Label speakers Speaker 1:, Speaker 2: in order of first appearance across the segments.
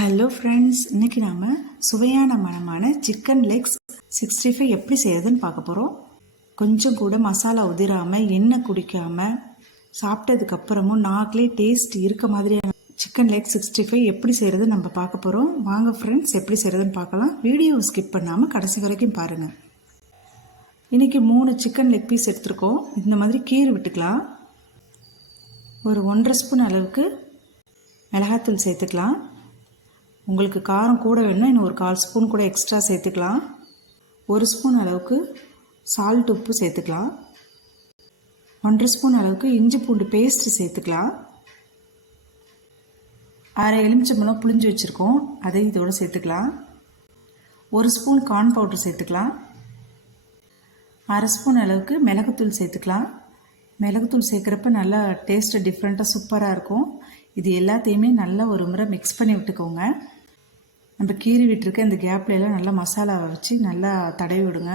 Speaker 1: Hello friends இன்றைக்கி நாம் சுவையான மனமான சிக்கன் லெக்ஸ் சிக்ஸ்டி ஃபைவ் எப்படி செய்யறதுன்னு பார்க்க போகிறோம் கொஞ்சம் கூட மசாலா உதிராமல் எண்ணெய் குடிக்காமல் சாப்பிட்டதுக்கு அப்புறமும் நாக்கிலே டேஸ்ட் இருக்க மாதிரியான சிக்கன் லெக் சிக்ஸ்டி ஃபைவ் எப்படி செய்கிறது நம்ம பார்க்க போகிறோம் வாங்க ஃப்ரெண்ட்ஸ் எப்படி செய்கிறதுன்னு பார்க்கலாம். வீடியோவை ஸ்கிப் பண்ணாமல் கடைசி வரைக்கும் பாருங்கள் இன்றைக்கி மூணு சிக்கன் லெக் பீஸ் எடுத்துருக்கோம். இந்த மாதிரி கீறு விட்டுக்கலாம். ஒரு ஒன்றரை ஸ்பூன் அளவுக்கு மிளகாத்தூள் சேர்த்துக்கலாம். உங்களுக்கு காரம் கூட வேணும்னா இன்னும் ஒரு கால் ஸ்பூன் கூட எக்ஸ்ட்ரா சேர்த்துக்கலாம். ஒரு ஸ்பூன் அளவுக்கு சால்ட் உப்பு சேர்த்துக்கலாம். ஒன்றரை ஸ்பூன் அளவுக்கு இஞ்சி பூண்டு பேஸ்ட் சேர்த்துக்கலாம். அரை எலுமிச்சம்பழம் புளிஞ்சு வச்சுருக்கோம். அதை இதோடு சேர்த்துக்கலாம். ஒரு ஸ்பூன் கார்ன் பவுடர் சேர்த்துக்கலாம். அரை ஸ்பூன் அளவுக்கு மிளகுத்தூள் சேர்த்துக்கலாம். மிளகுத்தூள் சேர்க்குறப்ப நல்லா டேஸ்ட்டு டிஃப்ரெண்ட்டாக சூப்பராக இருக்கும். இது எல்லாத்தையுமே நல்லா ஒரு முறை மிக்ஸ் பண்ணி விட்டுக்கோங்க. நம்ம கீறி விட்டுருக்க இந்த கேப்ல எல்லாம் நல்லா மசாலாவை வச்சு நல்லா தடவி விடுங்க.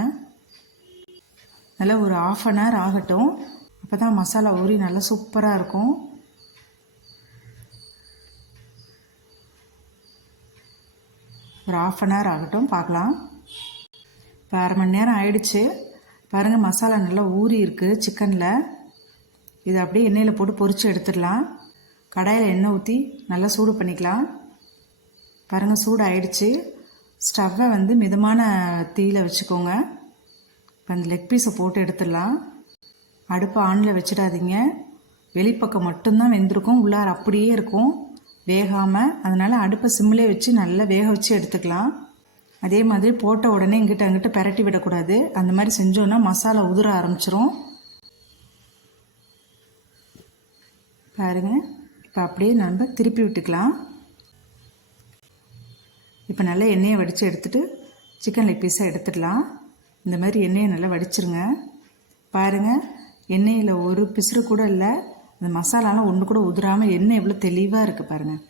Speaker 1: நல்லா ஒரு ஆஃப் அன் ஹவர் ஆகட்டும். அப்போ தான் மசாலா ஊறி நல்லா சூப்பராக இருக்கும். ஒரு ஆஃப் அன் ஹவர் ஆகட்டும் பார்க்கலாம். இப்போ அரை மணி நேரம் ஆயிடுச்சு. பாருங்கள் மசாலா நல்லா ஊறி இருக்குது சிக்கனில். இதை அப்படியே எண்ணெயில் போட்டு பொரித்து எடுத்துடலாம். கடாயில் எண்ணெய் ஊற்றி நல்லா சூடு பண்ணிக்கலாம். பாருங்கள் சூடாயிடுச்சு. ஸ்டவ்வை வந்து மிதமான தீயில் வச்சுக்கோங்க. இப்போ அந்த லெக் பீஸை போட்டு எடுத்துடலாம். அடுப்பை ஆனில் வச்சிடாதீங்க. வெளிப்பக்கம் மட்டும்தான் வெந்திருக்கும். உள்ளார அப்படியே இருக்கும். வேகாமல் அதனால் அடுப்பை சிம்மிலே வச்சு நல்லா வேக வச்சு எடுத்துக்கலாம். அதே மாதிரி போட்ட உடனே இங்கிட்ட அங்கிட்ட பரட்டி விடக்கூடாது. அந்த மாதிரி செஞ்சோன்னா மசாலா உதிர ஆரம்பிச்சிரும். பாருங்கள் இப்போ அப்படியே நம்ம திருப்பி விட்டுக்கலாம். இப்போ நல்லா எண்ணெயை வடித்து எடுத்துகிட்டு சிக்கன் லெக் பீஸாக எடுத்துடலாம். இந்த மாதிரி எண்ணெயை நல்லா வடிச்சிருங்க. பாருங்கள் எண்ணெயில் ஒரு பிசுறு கூட இல்லை. அந்த மசாலாலாம் ஒன்று கூட உதிராமல் எண்ணெய் எவ்வளோ தெளிவாக இருக்குது பாருங்கள்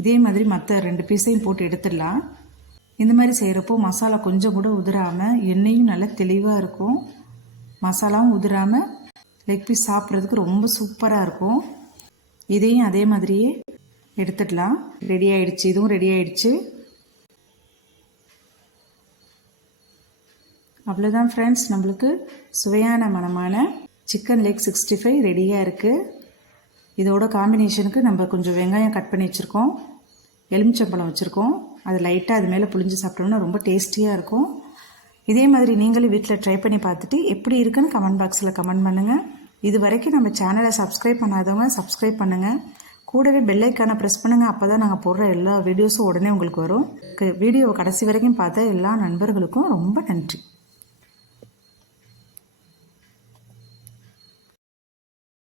Speaker 1: இதே மாதிரி மற்ற ரெண்டு பீஸையும் போட்டு எடுத்துடலாம். இந்த மாதிரி செய்கிறப்போ மசாலா கொஞ்சம் கூட உதிராமல் எண்ணெயும் நல்லா தெளிவாக இருக்கும். மசாலாவும் உதிராமல் லெக் பீஸ் சாப்பிட்றதுக்கு ரொம்ப சூப்பராக இருக்கும். இதையும் அதே மாதிரியே எடுத்துடலாம். ரெடி ஆயிடுச்சு. இதுவும் ரெடி ஆயிடுச்சு. அவ்வளோதான் ஃப்ரெண்ட்ஸ் நம்மளுக்கு சுவையான மனமான சிக்கன் லெக் சிக்ஸ்டி ஃபைவ் ரெடியாக இருக்குது இதோட காம்பினேஷனுக்கு நம்ம கொஞ்சம் வெங்காயம் கட் பண்ணி வச்சுருக்கோம். எலுமிச்சம்பழம் வச்சுருக்கோம். அது லைட்டாக அது மேலே புளிஞ்சு சாப்பிட்டோம்னா ரொம்ப டேஸ்டியாக இருக்கும். இதே மாதிரி நீங்களும் வீட்டில் ட்ரை பண்ணி பார்த்துட்டு எப்படி இருக்குன்னு கமெண்ட் பாக்ஸில் கமெண்ட் பண்ணுங்கள் இது வரைக்கும் நம்ம சேனலை சப்ஸ்கிரைப் பண்ணாதவங்க சப்ஸ்கிரைப் பண்ணுங்கள் கூடவே பெல்லைக்கான ப்ரெஸ் பண்ணுங்கள் அப்போ தான் நாங்கள் போடுற எல்லா வீடியோஸும் உடனே உங்களுக்கு வரும். வீடியோவை கடைசி வரைக்கும் பார்த்த எல்லா நண்பர்களுக்கும் ரொம்ப நன்றி.